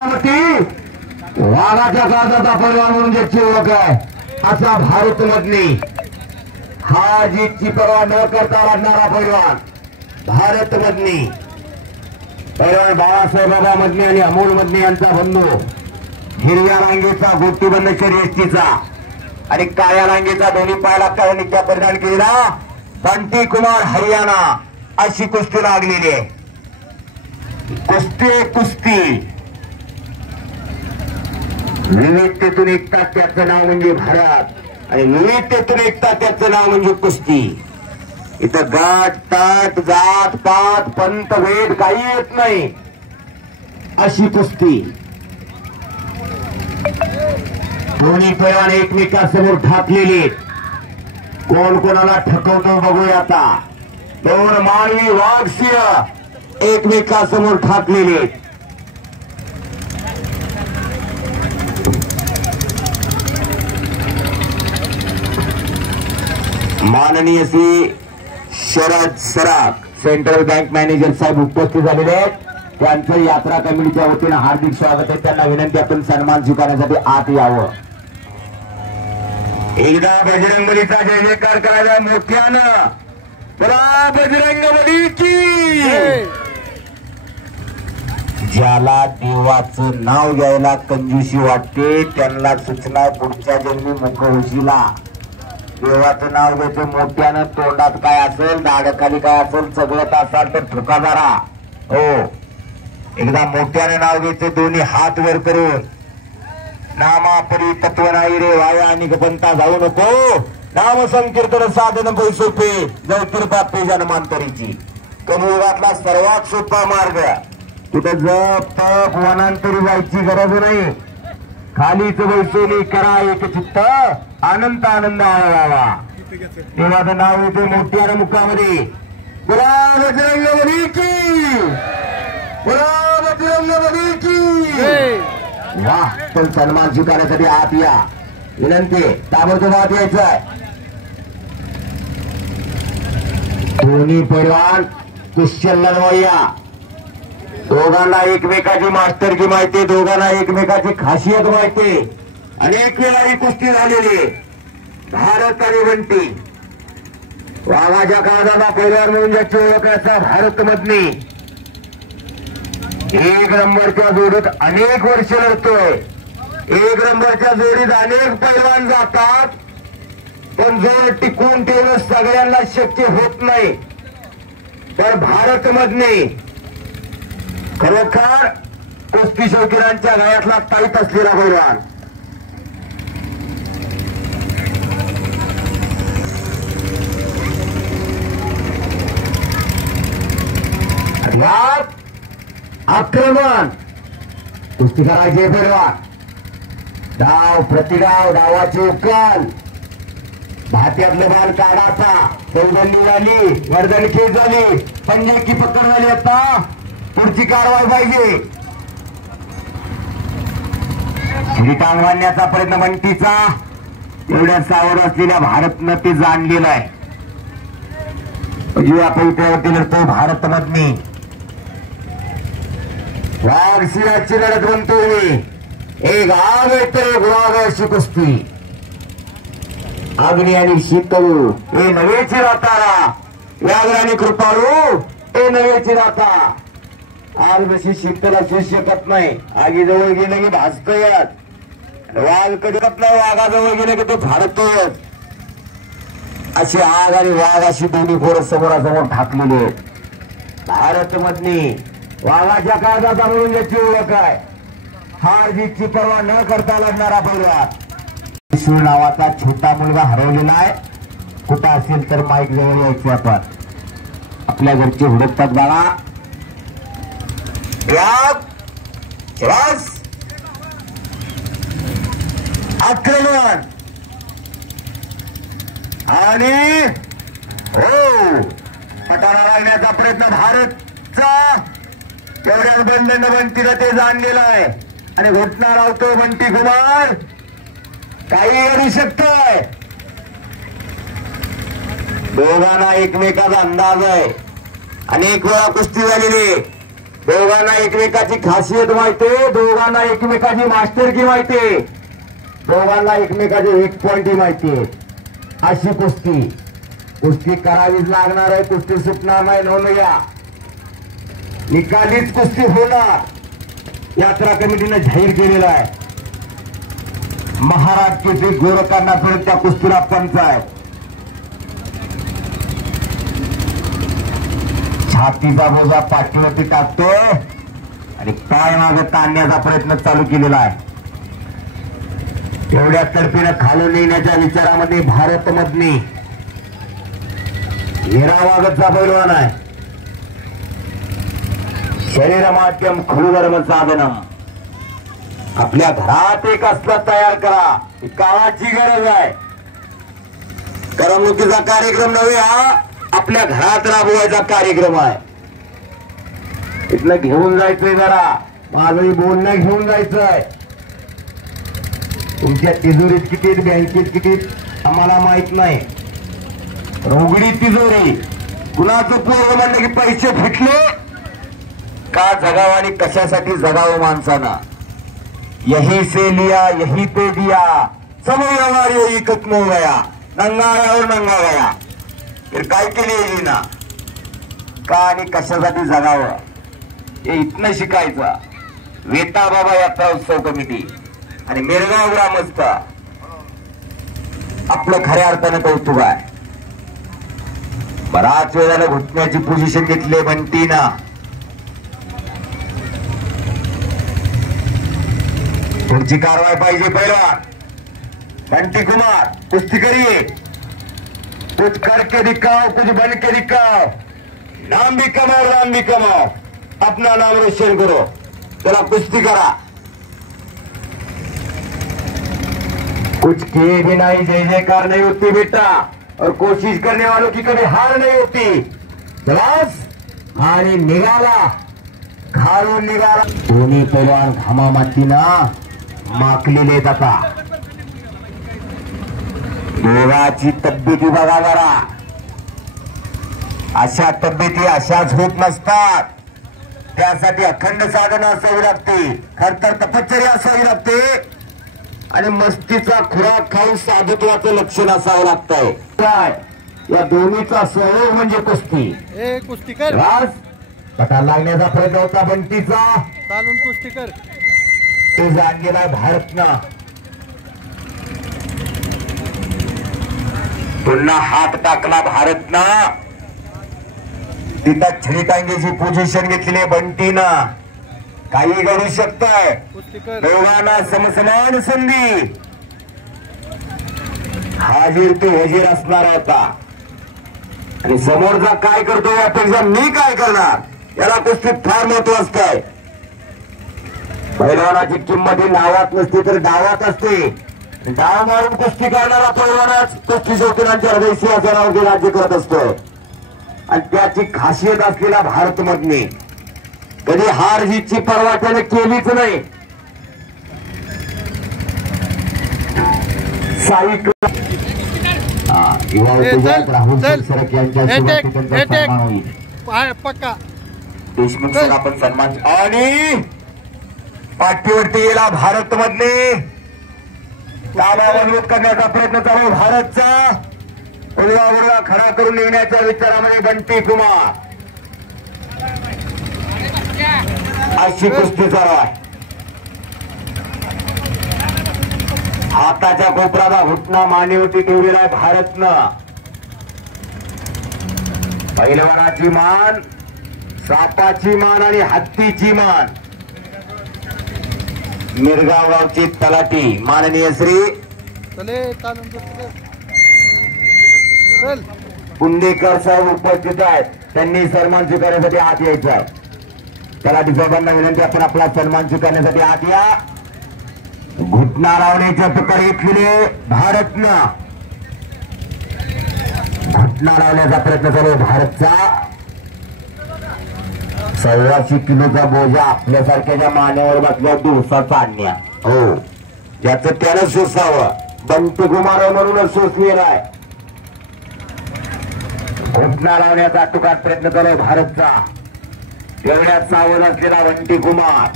वाघाच्या काळजाचा पैलवान म्हणून ज्याची ओळख आहे असा भारत मधली हा जीतची पर्वा न करता लागणारा पैलवान भारत मधली पैलवान बाळासाहेब बाबा मधने आणि अमोल मधने यांचा बंधू हिरव्या रांगेचा गोष्टीबंद शर्यतीचा आणि काळ्या रांगेचा दोन्ही पायाला काय नित्या परिधान केलेला बंटी कुमार हरियाणा अशी कुस्ती लागलेली आहे. कुस्ती विविधतेतून एकता त्याचं नाव म्हणजे भारत आणि विविधतेतून एकता त्याचं नाव म्हणजे कुस्ती. इथं गाठ ताट जात पात पंत वेद काही येत नाही अशी कुस्ती. दोन्ही पैलवान एकमेकांसमोर ठाकलेले कोण कोणाला ठकवतो बघूया आता. दोन मानवी वाघसिंह एकमेकांसमोर ठाकलेले. माननीय श्री शरद सराफ सेंट्रल बँक मॅनेजर साहेब उपस्थित झालेले आहेत. त्यांचं यात्रा कमिटीच्या वतीनं हार्दिक स्वागत आहे. त्यांना विनंती आपण सन्मान स्वीकारण्यासाठी आत यावं. एकदा बजरंगबलीचा जय जयकार करायचा मोठ्यानं. बोला बजरंगबलीची. ज्याला देवाचं नाव घ्यायला कंजूसी वाटते त्यांना सूचना पुढच्या जन्मी मुख होशीला. देवाचं नाव घेते मोठ्यानं तोंडात काय असेल दाढखाली काय असेल सगळं असाल तर ठुका जरा. हो एकदा मोठ्यानं नाव घ्यायचं दोन्ही हात वर करून. नामापरी तत्व नाही रे वाया आणि गपंता जाऊ नको. नाम संकीर्तन साधन पैसोपे ज्योतिर्पापे जन्मांतरीची. कलियुगातला सर्वात सोपा मार्ग. कुठं जप तप वनांतरी जायची गरज नाही. खालीच बैसोली करा एक चित्त आनंद आनंद आळावा. देवाचं नाव येते मोठ्या मुखामध्ये. बोला बजरंगबलीची. बोला बजरंगबलीची. वाह पण सन्मान स्वीकारण्यासाठी आत या. विनंती ताबडतोब आत यायचं आहे. दोन्ही पैलवान कुशल लढवय्या. दोघांना एकमेकाची मास्टरची माहिती दोघांना एकमेकाची खासियत माहिती. अनेक वेळा ही कुस्ती झालेली. भारत आणि बंटी वाघाच्या काळजाचा पैलवान म्हणून ज्याची ओळख असा भारत मधली एक नंबरच्या जोडीत अनेक वर्ष लढतोय. एक नंबरच्या जोडीत अनेक पैलवान जातात पण जोड टिकवून ठेवणं सगळ्यांना शक्य होत नाही. पण भारत मधली खरोखर कुस्ती शौकीरांच्या गळ्यातला ताईत असलेला पैलवान. आक्रमण कुस्ती करायचे पैलवान. डाव प्रतिडाव डावाची उकल. भात्यातलं बाल काढाचा चौदंडी झाली वर्दणखी झाली पंजाकी पकड झाली. आता पुढची कारवाई पाहिजे. टांग बांधण्याचा प्रयत्न बंटीचा. एवढ्या सावर असलेल्या भारतनं ते जाणलेलं आहे. जीवा पवित्र्यावरती लढतो भारत मधली. वाघ सिंहाची लढत म्हणतोय मी. एक आग आहे तर एक वाघ अशी कुस्ती. अग्नी आणि शीतळू हे नवेची रातारा. व्याघ्र आणि कृपाळू हे नवेची राता. आग जशी शीतल असू शकत नाही. आगीजवळ गेलं की भाजतोयच. वाघ कधी करत नाही. वाघाजवळ गेलं की तो फाडतोयच. अशी आग आणि वाघ अशी दोन्ही पोरं समोरासमोर ठाकलेली आहेत. भारत मधली वाघाच्या काळजाचा म्हणून ज्याची ओळख आहे हार जीतची पर्वा न करता लढणारा पैलवान. विष्णू नावाचा छोटा मुलगा हरवलेला आहे. कुठं असेल तर माईक जवळ यायचे आपण. आपल्या घरचे हुडकतात बाळा. आक्रमण आणि हो पटाला लागण्याचा प्रयत्न भारतचा. तेवढ्या बंधन बंटीला ते जाणलेलं आहे आणि घटना लावतो बंटी कुमार. काही करू शकतोय. दोघांना एकमेकाचा अंदाज आहे. अनेक वेळा कुस्ती झालेली. दोघांना एकमेकाची खासियत माहितीये, दोघांना एकमेकाची मास्टरकी माहितीये, दोघांना एकमेकाचे वीक पॉइंट माहितीये. अशी कुस्ती करावीच लागणार आहे. कुस्ती सुटणार नाही. नोंद घ्या. निकालीच कुस्ती होणार. यात्रा कमिटीने जाहीर केलेला आहे. महाराष्ट्राचे गोरखांनापर्यंत त्या कुस्तीला पंच आहे. छातीचा बोजा पाठीवरती टाकतोय आणि पाय मागे ताणण्याचा प्रयत्न चालू केलेला आहे. एवढ्या तडफीनं खालून येण्याच्या विचारामध्ये भारत मधली हिरावागतचा पैलवान आहे. शरीर माध्यम खलुधर्म साधनम. आपल्या घरात एक असला तयार करा. ही काळाची गरज आहे. करमणुकीचा कार्यक्रम नव्हे, हा आपल्या घरात राबवायचा कार्यक्रम आहे. इथलं घेऊन जायचंय. जरा माझंही बोलणं घेऊन जायचंय. तुमच्या तिजोरीत किती, बँकेत किती आम्हाला माहित नाही. रोगडी तिजोरी. कुणाचं पोरग म्हणलं की पैसे फिटले का जगावं आणि कशासाठी जगावं माणसानं. यही से लिया यही पे दिया, समोर हमारी यही खत्म हो गया, नंगा आया और नंगा गया. तर काय केली ना का आणि कशासाठी जगावं हे इथनं शिकायचं. वेता बाबा यात्रा उत्सव कमिटी आणि मिरगाव ग्रामस्थ आपलं खऱ्या अर्थानं कौतुक आहे. बराच वेळाला घुटण्याची पोझिशन घेतली बंटीना. पुढची कारवाई पाहिजे. पैलवान बंटी कुमार कुस्ती करिए. कुछ करके दिखाओ, कुछ बन के दिखाओ. नाम भी कमाओ, नाम भी कमाओ. अपना नाम रोशन करो. चला कुस्ती करा. कुछ किए भी नहीं जय जयकार नहीं होती बेटा, और कोशिश करने वालों की कभी हार नहीं होती. क्लास आणि निघाला. खालून निघाला. दोन्ही पैलवान घामा मातीना माकलेले आता. दोघाची तब्येती बघा जरा. अशा तब्येती अशाच होत नसतात. त्यासाठी अखंड साधना असावी लागते. खरतर तपश्चर्या असावी लागते आणि मस्तीचा खुराक खाऊन साधुत्वाचं लक्षण असावं लागतंय. काय या दोन्हीचा सहयोग म्हणजे कुस्ती. कुस्ती कर. राज पटा लागण्याचा प्रयत्न होता बंटीचा. चालून कुस्ती कर. तो जाणलेला भारतनं. पुन्हा हात टाकला भारतनं. तिथं छडीटांगेची पोझिशन घेतलेली बंटीनं. काही घडू शकतंय. दोघांना समसमान संधी. हाजीर ते हजीर असणार होता आणि समोरचा काय करतो यापेक्षा मी काय करणार याला कुस्तीत फार महत्व असतंय. पैलवानाची किंमत ही नावात नसते तर डावात असते. डाव मारून कुस्ती करणारा पैलवानच कुस्ती शौकीनांच्या हृदय सिंहासनावरती राज्य करत असतोय. आणि त्याची खासियत असलेला भारत मधली कधी हार जीतची पर्वा त्याने केलीच नाही. साईक राहुल सरक यांच्या पक्का देशमुख सर आपण सन्मान. आणि पाठीवरती गेला भारत मधले. ताबा मजबूत करण्याचा प्रयत्न चालू भारतचा. उडवा खडा करून निघण्याच्या विचारामध्ये बंटी कुमार. अशी कुस्ती चालू आहे. हाताच्या कोपराला घुटणा मानेवरती ठेवलेला आहे भारतनं. पैलवानाची मान, सापाची मान आणि हत्तीची मान. मिरगाव गावची तलाठी माननीय श्री कुंडेकर साहेब उपस्थित आहेत. त्यांनी सन्मान स्वीकारण्यासाठी आत यायचं आहे. तलाठी साहेबांना विनंती आपण आपला सन्मान स्वीकारण्यासाठी आत या. घुटना लावण्याच्या प्रकार घेतलेले भारतनं. घुटना लावण्याचा प्रयत्न चालू भारतचा. 125 किलोचा बोजा आपल्यासारख्याच्या मानेवर बसल्या दिवसाचा आणण्या. हो ज्याचं त्यानं सोसावं. बंटी कुमार म्हणूनच सोसलेला आहे. घुटना लावण्याचा तुकार प्रयत्न चालू भारतचा. तेवढ्यात सावध असलेला बंटी कुमार.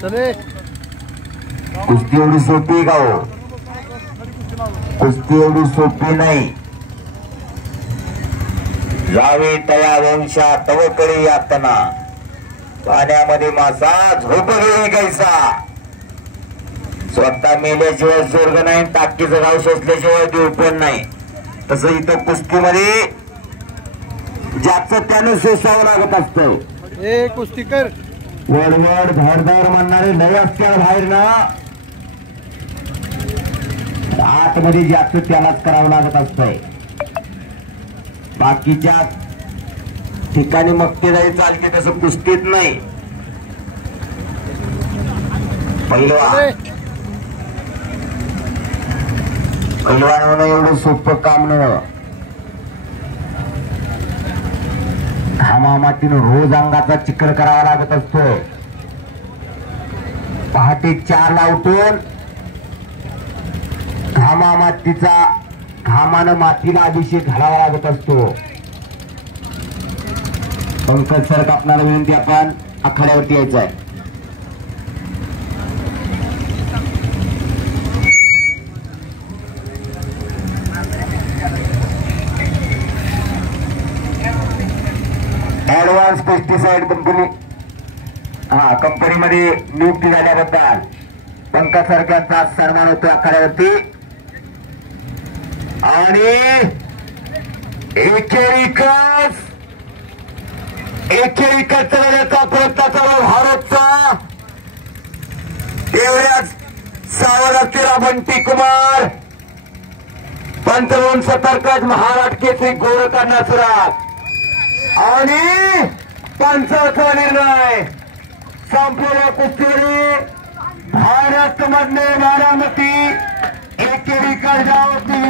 चले कुस्ती एवढी सोपी का हो? कुस्ती एवढी सोपी नाही. जावे तया वंशा तवकडे यातना, पाण्यामध्ये मासा झोप गेली कैसा. स्वतः मेल्याशिवाय स्वर्ग नाही, टाकीचं गाव सोसल्याशिवाय देव पण नाही. तसं इथं कुस्तीमध्ये ज्याचं त्यानं सोसावं लागत असतं. ए कुस्तीकर वडवड धडधड म्हणणारे नाही असत्या बाहेर ना, आतमध्ये ज्याचं त्यालाच करावं लागत असतंय. बाकीच्या ठिकाणी मग ते जाई चालते, तसं कुस्तीत नाही. चले पैलवान होणं एवढं सोपं काम नव्हतं. घामामातीनं रोज अंगाचा चिखल करावा लागत असतो. पहाटे 4ला उठून घामानं मातीला अभिषेक घालावा लागत असतो. पंकज सर आपणाला विनंती, आपण आखाड्यावरती यायचं आहे. ऍडव्हान्स पेस्टिसाइड कंपनीमध्ये नियुक्ती झाल्याबद्दल पंकज सरकारचा सन्मान होतो आखाड्यावरती. आणि एकेरीकच चढवण्याचा प्रयत्न चालू भारतचा. एवढ्याच सावध असलेला बंटी कुमार. पंतप्रधान सतर्कच महाराष्ट्र केसरी गोरखांना सुरात. आणि पंचाचा निर्णय संपलेल्या कुस्तीमध्ये महाराष्ट्र मधले बारामती एकेरी कर्जावरती